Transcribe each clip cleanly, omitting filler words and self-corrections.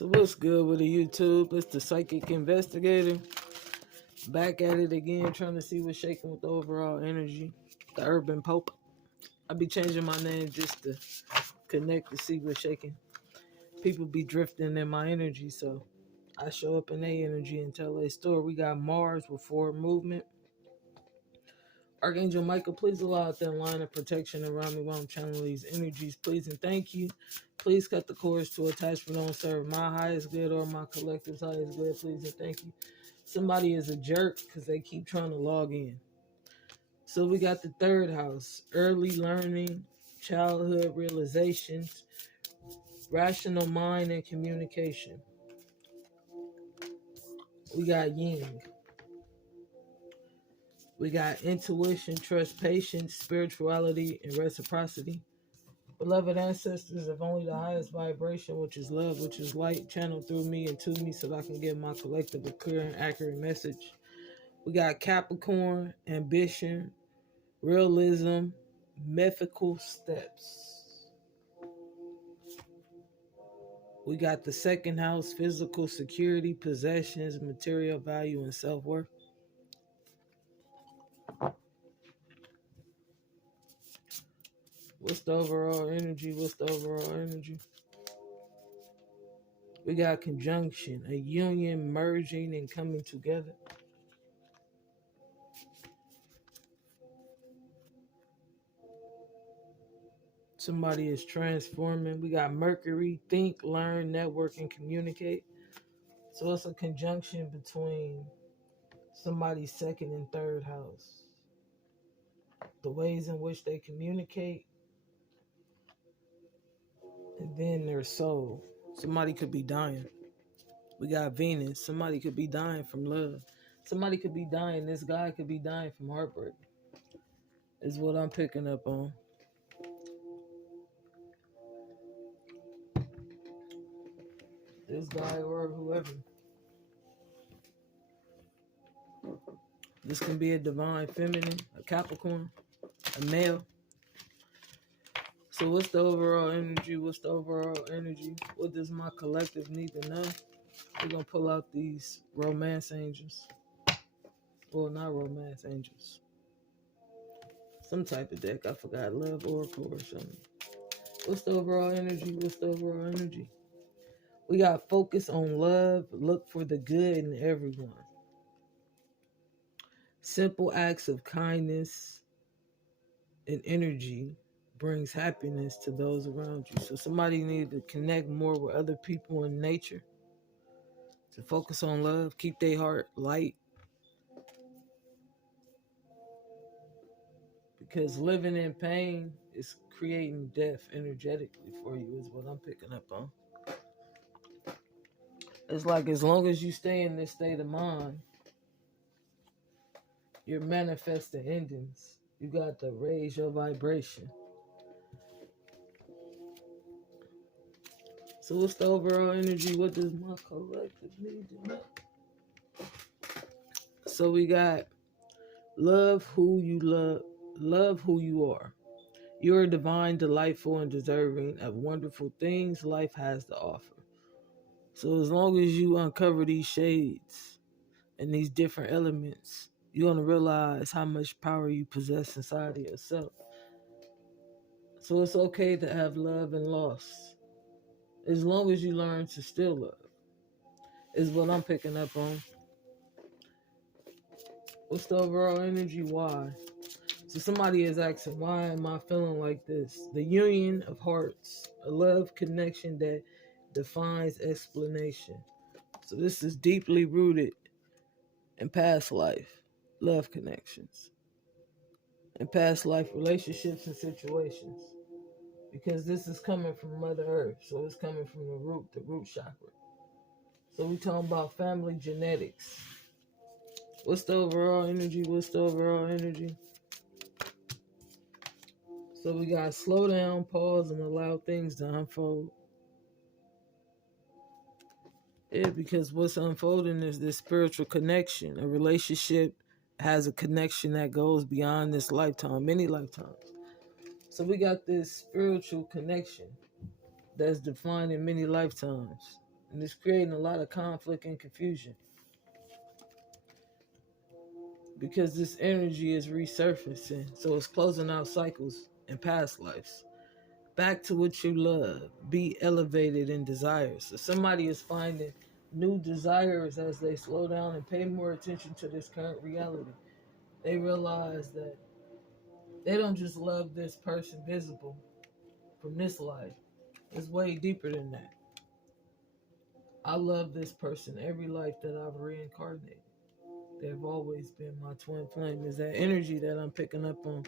So what's good with the YouTube? It's the Psychic Investigator. Back at it again, trying to see what's shaking with the overall energy. The Urban Pope. I be changing my name just to connect to see what's shaking. People be drifting in my energy, so I show up in their energy and tell their story. We got Mars with forward movement. Archangel Michael, please allow a thin line of protection around me while I'm channeling these energies. Please and thank you. Please cut the cords to attachment don't serve my highest good or my collective's highest good. Please and thank you. Somebody is a jerk because they keep trying to log in. So we got the third house, early learning, childhood realizations, rational mind, and communication. We got yin. We got intuition, trust, patience, spirituality, and reciprocity. Beloved ancestors of only the highest vibration, which is love, which is light, channeled through me and to me so that I can give my collective a clear and accurate message. We got Capricorn, ambition, realism, mythical steps. We got the second house, physical security, possessions, material value, and self-worth. What's the overall energy? We got conjunction, a union, merging, and coming together. Somebody is transforming. We got Mercury, think, learn, network, and communicate. So it's a conjunction between somebody's second and third house. The ways in which they communicate, and then their soul. Somebody could be dying. We got Venus. Somebody could be dying from love. Somebody could be dying. This guy could be dying from heartbreak. Is what I'm picking up on. This guy or whoever. This can be a divine feminine, a Capricorn, a male. So what's the overall energy? What does my collective need to know? We're going to pull out these romance angels. Well, not romance angels. Some type of deck. I forgot. Love Oracle or something. What's the overall energy? We got focus on love. Look for the good in everyone. Simple acts of kindness and energy brings happiness to those around you. So somebody needs to connect more with other people in nature. To focus on love. Keep their heart light. Because living in pain is creating death energetically for you is what I'm picking up on. It's like as long as you stay in this state of mind, you're manifesting endings. You got to raise your vibration. So what's the overall energy? What does my collective need to know? So we got love who you are. You're divine, delightful, and deserving of wonderful things life has to offer. So as long as you uncover these shades and these different elements, you're going to realize how much power you possess inside of yourself. So it's okay to have love and loss. As long as you learn to still love. Is what I'm picking up on. What's the overall energy? Why? So somebody is asking, why am I feeling like this? The union of hearts. A love connection that defines explanation. So this is deeply rooted in past life. Love connections. And past life relationships and situations. Because this is coming from Mother Earth. So it's coming from the root chakra. So we're talking about family genetics. What's the overall energy? So we got to slow down, pause, and allow things to unfold. Yeah, because what's unfolding is this spiritual connection. A relationship has a connection that goes beyond this lifetime, many lifetimes. So we got this spiritual connection that's defined in many lifetimes. And it's creating a lot of conflict and confusion. Because this energy is resurfacing. So it's closing out cycles and past lives. Back to what you love. Be elevated in desires. So somebody is finding new desires as they slow down and pay more attention to this current reality. They realize that they don't just love this person visible from this life. It's way deeper than that. I love this person every life that I've reincarnated. They've always been my twin flame. Is that energy that I'm picking up on.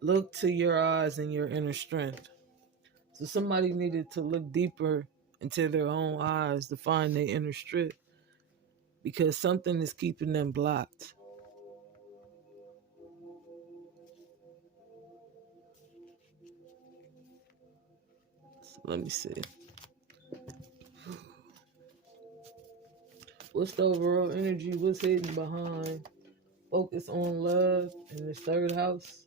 Look to your eyes and your inner strength. So somebody needed to look deeper into their own eyes to find their inner strength, because something is keeping them blocked. So let me see. What's the overall energy? What's hidden behind? Focus on love in this third house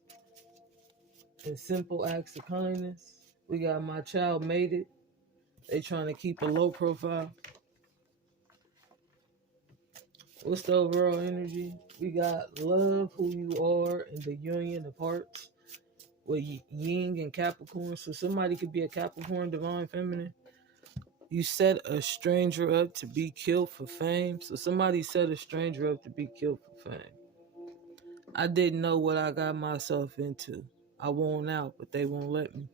and simple acts of kindness. We got my child made it. They trying to keep a low profile. What's the overall energy? We got love who you are and the union of hearts with yin and Capricorn. So somebody could be a Capricorn, divine feminine. You set a stranger up to be killed for fame. So somebody set a stranger up to be killed for fame. I didn't know what I got myself into. I want out, but they won't let me.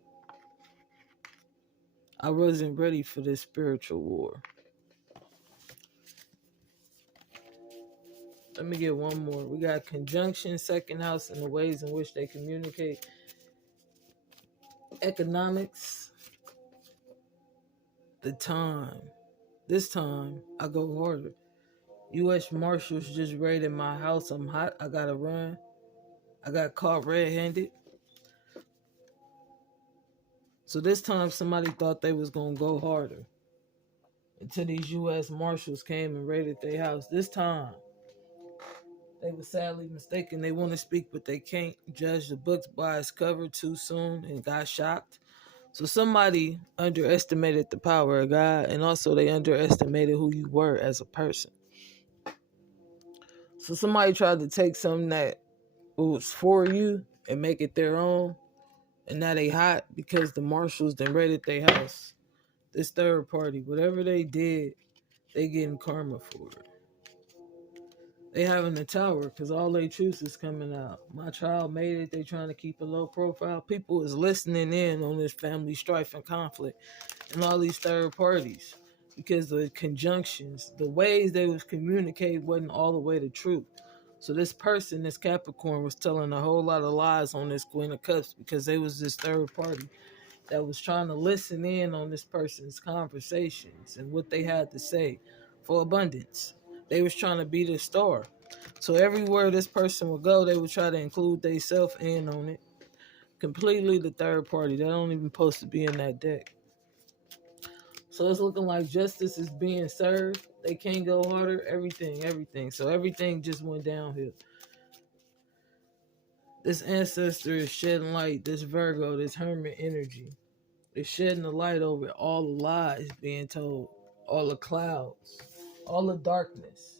I wasn't ready for this spiritual war. Let me get one more. We got conjunction, second house, and the ways in which they communicate. Economics. The time. This time, I go harder. U.S. Marshals just raided my house. I'm hot. I gotta run. I got caught red-handed. So this time, somebody thought they was gonna go harder until these U.S. Marshals came and raided their house. This time, they were sadly mistaken. They want to speak, but they can't judge the books by its cover too soon and got shocked. So somebody underestimated the power of God, and also they underestimated who you were as a person. So somebody tried to take something that was for you and make it their own, and now they hot because the marshals then raided their house. This third party, whatever they did, they getting karma for it. They having a tower because all they truth is coming out. My child made it. They trying to keep a low profile. People is listening in on this family strife and conflict and all these third parties because the conjunctions, the ways they was communicating wasn't all the way the truth. So this person, this Capricorn, was telling a whole lot of lies on this Queen of Cups because they was this third party that was trying to listen in on this person's conversations and what they had to say for abundance. They was trying to be the star. So everywhere this person would go, they would try to include themselves in on it. Completely the third party. They don't even supposed to be in that deck. So it's looking like justice is being served. They can't go harder. Everything. So everything just went downhill. This ancestor is shedding light. This Virgo, this hermit energy, is shedding the light over all the lies being told, all the clouds, all the darkness.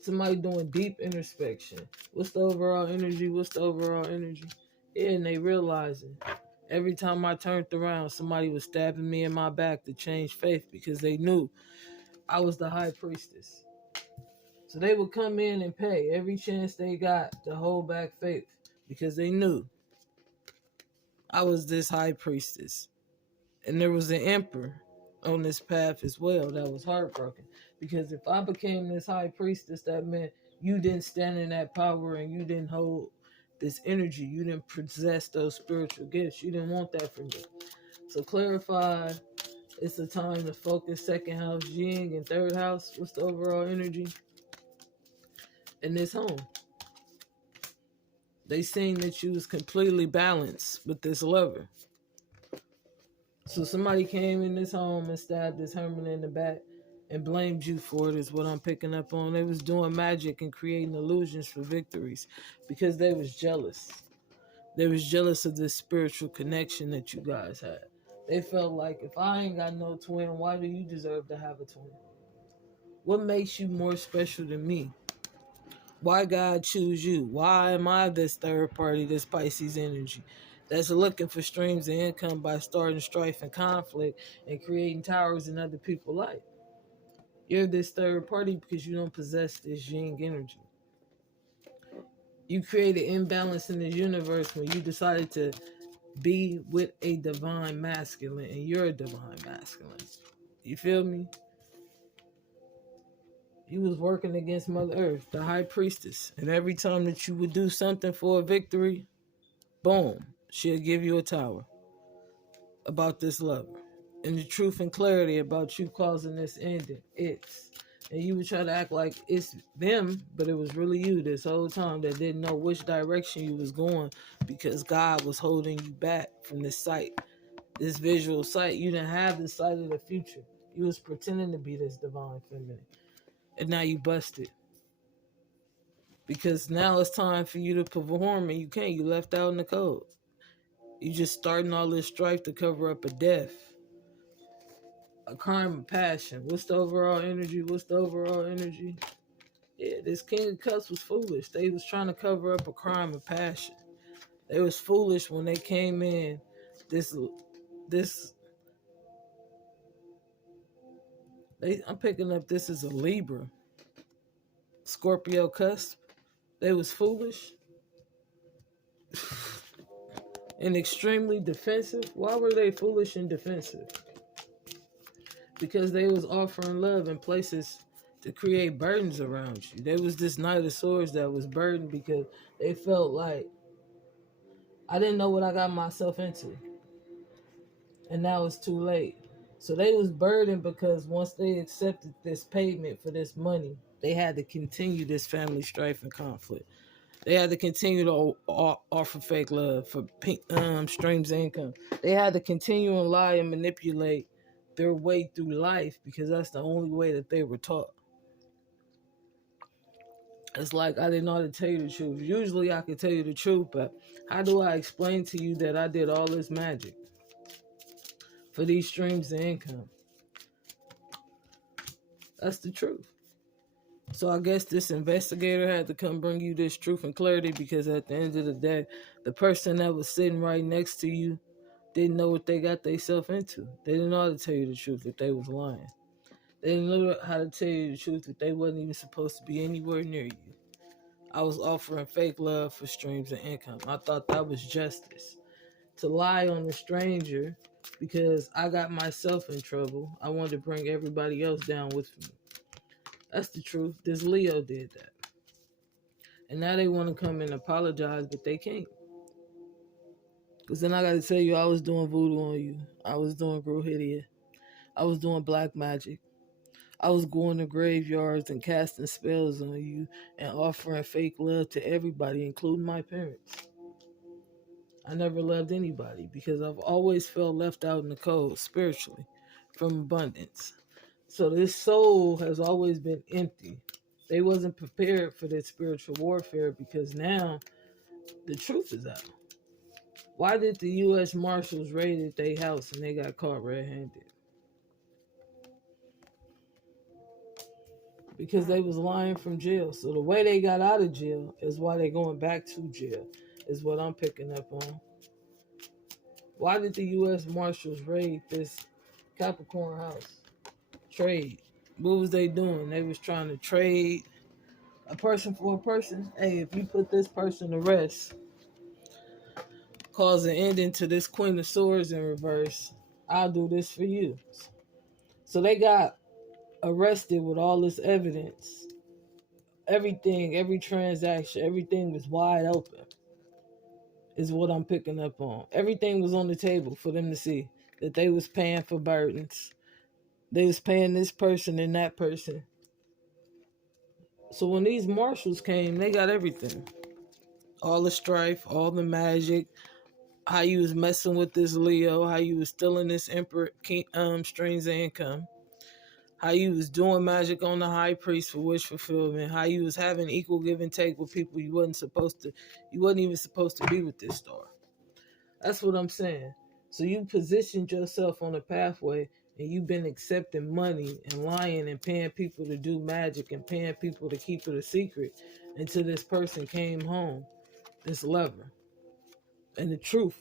Somebody doing deep introspection. What's the overall energy? Yeah, and they realizing every time I turned around, somebody was stabbing me in my back to change faith because they knew I was the high priestess. So they would come in and pay every chance they got to hold back faith because they knew I was this high priestess. And there was an emperor on this path as well that was heartbroken. Because if I became this high priestess, that meant you didn't stand in that power and you didn't hold this energy. You didn't possess those spiritual gifts. You didn't want that from me. So clarify, it's a time to focus. Second house, yin, and third house. What's the overall energy in this home? They seen that you was completely balanced with this lover. So somebody came in this home and stabbed this hermit in the back and blamed you for it, is what I'm picking up on. They was doing magic and creating illusions for victories because they was jealous. They was jealous of this spiritual connection that you guys had. They felt like, if I ain't got no twin, why do you deserve to have a twin? What makes you more special than me? Why God choose you? Why am I this third party, this Pisces energy, that's looking for streams of income by starting strife and conflict and creating towers in other people's life? You're this third party because you don't possess this yin energy. You create an imbalance in the universe when you decided to be with a divine masculine, and you're a divine masculine. You feel me? You was working against Mother Earth, the high priestess, and every time that you would do something for a victory, boom, she'll give you a tower about this lover. And the truth and clarity about you causing this ending. And you would try to act like it's them, but it was really you this whole time that didn't know which direction you was going, because God was holding you back from this sight, this visual sight. You didn't have the sight of the future. You was pretending to be this divine feminine. And now you busted. Because now it's time for you to perform, and you can't. You left out in the cold. You just starting all this strife to cover up a death, a crime of passion. What's the overall energy? Yeah, this King of Cups was foolish. They was trying to cover up a crime of passion. They was foolish when they came in. I'm picking up this as a Libra, Scorpio cusp. They was foolish and extremely defensive. Why were they foolish and defensive? Because they was offering love in places to create burdens around you. There was this Knight of Swords that was burdened because they felt like, I didn't know what I got myself into, and now it's too late. So they was burdened because once they accepted this payment for this money, they had to continue this family strife and conflict. They had to continue to offer fake love for streams of income. They had to continue and lie and manipulate their way through life because that's the only way that they were taught. It's like, I didn't know how to tell you the truth. Usually I could tell you the truth, but how do I explain to you that I did all this magic for these streams of income? That's the truth. So I guess this investigator had to come bring you this truth and clarity, because at the end of the day, the person that was sitting right next to you didn't know what they got themselves into. They didn't know how to tell you the truth if they was lying. They didn't know how to tell you the truth if they wasn't even supposed to be anywhere near you. I was offering fake love for streams of income. I thought that was justice. To lie on a stranger because I got myself in trouble, I wanted to bring everybody else down with me. That's the truth. This Leo did that. And now they want to come and apologize, but they can't. Because then I got to tell you, I was doing voodoo on you. I was doing Grohidia. I was doing black magic. I was going to graveyards and casting spells on you and offering fake love to everybody, including my parents. I never loved anybody because I've always felt left out in the cold spiritually from abundance. So this soul has always been empty. They wasn't prepared for that spiritual warfare because now the truth is out. Why did the U.S. Marshals raided their house and they got caught red-handed? Because they was lying from jail. So the way they got out of jail is why they going back to jail, is what I'm picking up on. Why did the U.S. Marshals raid this Capricorn house? Trade. What was they doing? They was trying to trade a person for a person. Hey, if you put this person to rest, cause an ending to this Queen of Swords in reverse, I'll do this for you. So they got arrested with all this evidence. Everything, every transaction, everything was wide open, is what I'm picking up on. Everything was on the table for them to see that they was paying for burdens. They was paying this person and that person. So when these marshals came, they got everything. All the strife, all the magic, how you was messing with this Leo, how you was stealing this Emperor streams of income, how you was doing magic on the high priest for wish fulfillment, how you was having equal give and take with people you wasn't even supposed to be with this star. That's what I'm saying. So you positioned yourself on a pathway, and you've been accepting money and lying and paying people to do magic and paying people to keep it a secret until this person came home, this lover. And the truth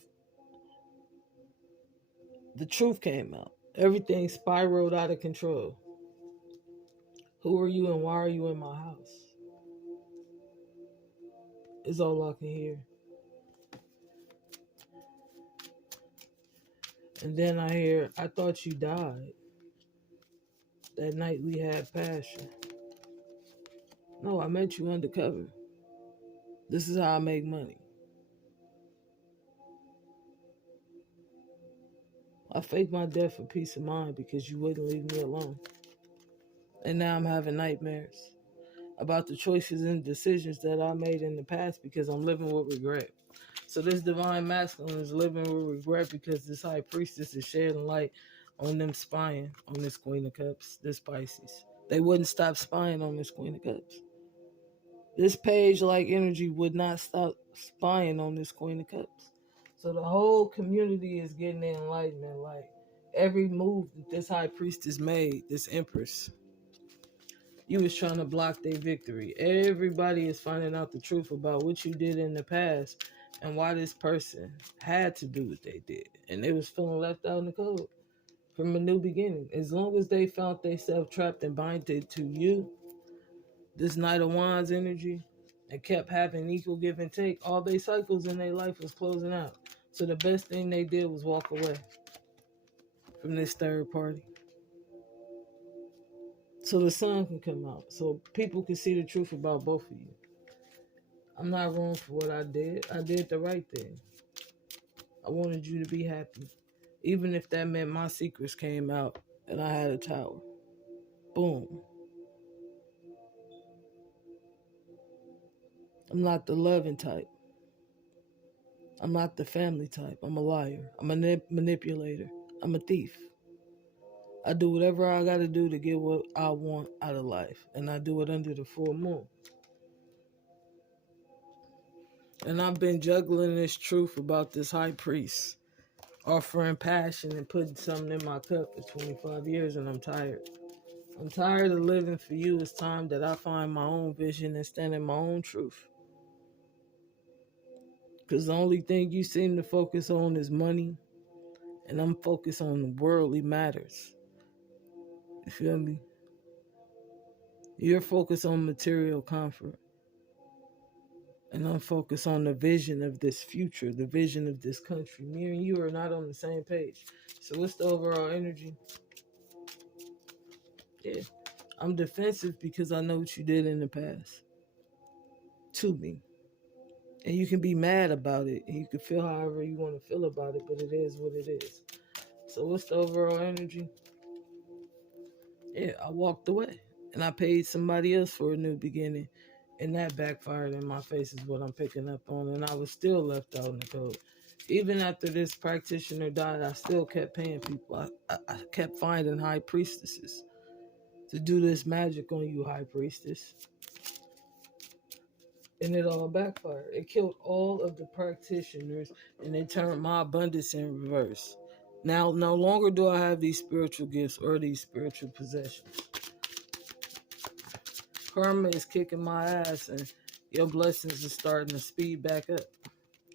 came out. Everything spiraled out of control. Who are you and why are you in my house? Is all I can hear. And then I hear, I thought you died. That night we had passion. No, I met you undercover. This is how I make money. I faked my death for peace of mind because you wouldn't leave me alone. And now I'm having nightmares about the choices and decisions that I made in the past because I'm living with regret. So this divine masculine is living with regret because this high priestess is shedding light on them spying on this Queen of Cups, this Pisces. They wouldn't stop spying on this Queen of Cups. This page-like energy would not stop spying on this Queen of Cups. So the whole community is getting the enlightenment. Like every move that this high priestess made, this empress, you was trying to block their victory. Everybody is finding out the truth about what you did in the past and why this person had to do what they did. And they was feeling left out in the cold from a new beginning. As long as they found themselves trapped and binded to you, this Knight of Wands energy, and kept having equal give and take, all their cycles in their life was closing out. So the best thing they did was walk away from this third party. So the sun can come out. So people can see the truth about both of you. I'm not wrong for what I did. I did the right thing. I wanted you to be happy. Even if that meant my secrets came out and I had a tower. Boom. I'm not the loving type. I'm not the family type. I'm a liar. I'm a manipulator. I'm a thief. I do whatever I got to do to get what I want out of life. And I do it under the full moon. And I've been juggling this truth about this high priest, offering passion and putting something in my cup for 25 years, and I'm tired. I'm tired of living for you. It's time that I find my own vision and stand in my own truth. Because the only thing you seem to focus on is money, and I'm focused on worldly matters. You feel me? You're focused on material comfort. And I'm focused on the vision of this future, the vision of this country. Me and you are not on the same page. So what's the overall energy? Yeah. I'm defensive because I know what you did in the past to me. And you can be mad about it. And you can feel however you want to feel about it, but it is what it is. So what's the overall energy? Yeah, I walked away. And I paid somebody else for a new beginning. And that backfired in my face is what I'm picking up on. And I was still left out in the cold. Even after this practitioner died, I still kept paying people. I kept finding high priestesses to do this magic on you, high priestess. And it all backfired. It killed all of the practitioners and it turned my abundance in reverse. Now, no longer do I have these spiritual gifts or these spiritual possessions. Karma is kicking my ass and your blessings are starting to speed back up,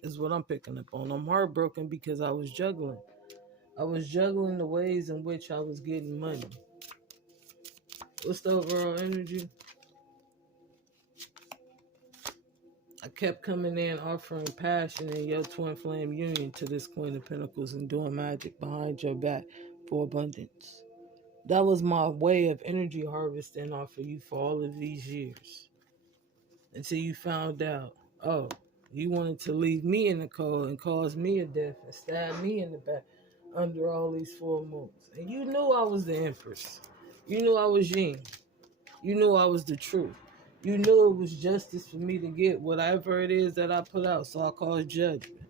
is what I'm picking up on. I'm heartbroken because I was juggling. I was juggling the ways in which I was getting money. What's the overall energy? I kept coming in offering passion in your twin flame union to this Queen of Pentacles and doing magic behind your back for abundance. That was my way of energy harvesting off of you for all of these years. Until you found out, oh, you wanted to leave me in the cold and cause me a death and stab me in the back under all these full moons. And you knew I was the Empress. You knew I was Yin. You knew I was the truth. You knew it was justice for me to get whatever it is that I put out. So I caused judgment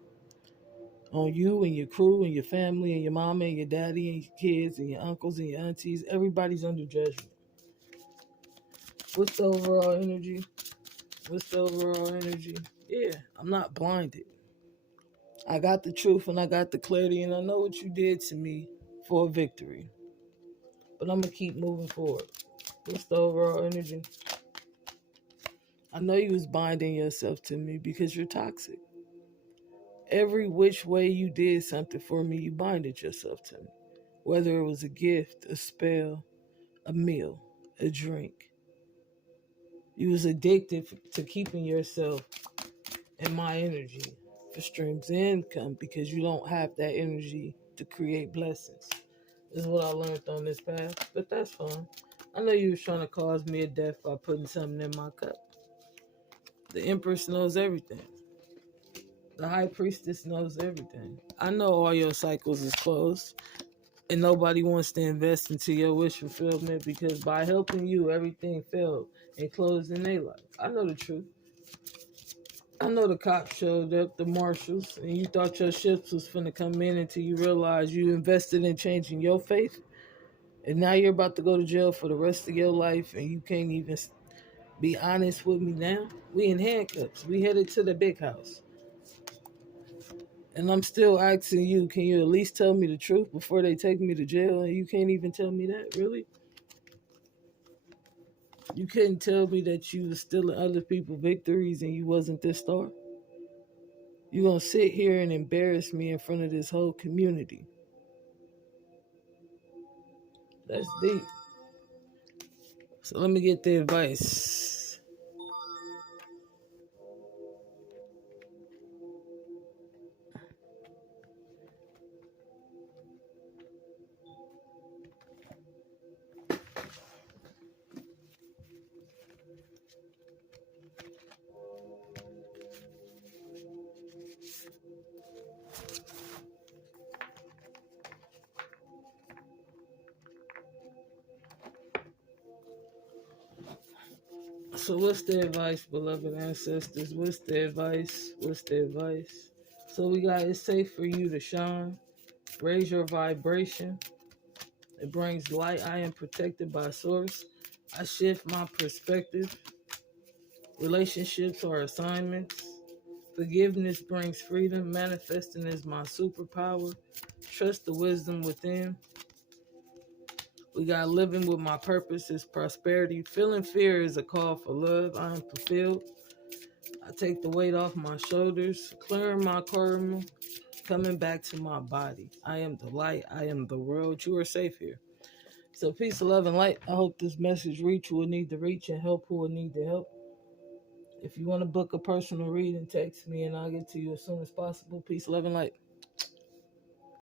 on you and your crew and your family and your mama and your daddy and your kids and your uncles and your aunties. Everybody's under judgment. What's the overall energy? What's the overall energy? Yeah, I'm not blinded. I got the truth and I got the clarity, and I know what you did to me for a victory. But I'm going to keep moving forward. What's the overall energy? I know you was binding yourself to me because you're toxic. Every which way you did something for me, you binded yourself to me. Whether it was a gift, a spell, a meal, a drink. You was addicted to keeping yourself in my energy for streams of income because you don't have that energy to create blessings. This is what I learned on this path, but that's fine. I know you was trying to cause me a death by putting something in my cup. The Empress knows everything. The High Priestess knows everything. I know all your cycles is closed, and nobody wants to invest into your wish fulfillment because by helping you, everything failed and closed in their life. I know the truth. I know the cops showed up, the marshals, and you thought your ships was finna come in until you realized you invested in changing your faith. And now you're about to go to jail for the rest of your life, and you can't even be honest with me now. We in handcuffs. We headed to the big house. And I'm still asking you, can you at least tell me the truth before they take me to jail? And you can't even tell me that, really? You couldn't tell me that you was stealing other people's victories and you wasn't this star? You're going to sit here and embarrass me in front of this whole community. That's deep. So let me get the advice. So what's the advice, beloved ancestors? What's the advice? What's the advice? So we got, it's safe for you to shine. Raise your vibration. It brings light. I am protected by source. I shift my perspective. Relationships are assignments. Forgiveness brings freedom. Manifesting is my superpower. Trust the wisdom within. We got living with my purpose is prosperity. Feeling fear is a call for love. I am fulfilled. I take the weight off my shoulders. Clearing my karma. Coming back to my body. I am the light. I am the world. You are safe here. So peace, love, and light. I hope this message reach who will need to reach and help who will need to help. If you want to book a personal reading, text me and I'll get to you as soon as possible. Peace, love, and light.